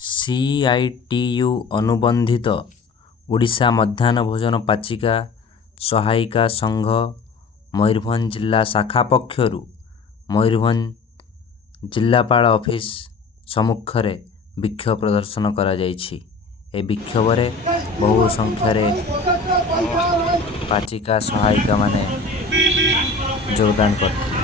CITU ଅନୁବନ୍ଧିତ ଓଡ଼ିଶା ମଧ୍ୟାହ୍ନ ଭୋଜନ ପାଚିକା ସହାୟିକା ସଂଘ ମୟୂରଭଞ୍ଜ ଜିଲ୍ଲା ଶାଖା ପକ୍ଷରୁ ମୟୂରଭଞ୍ଜ ଜିଲ୍ଲାପାଳ ଅଫିସ ସମ୍ମୁଖରେ ବିକ୍ଷୋଭ ପ୍ରଦର୍ଶନ କରାଯାଇଛି। ଏ ବିକ୍ଷୋଭରେ ବହୁ ସଂଖ୍ୟାରେ ପାଚିକା ସହାୟିକା ମାନେ ଯୋଗଦାନ କରିଥିଲେ।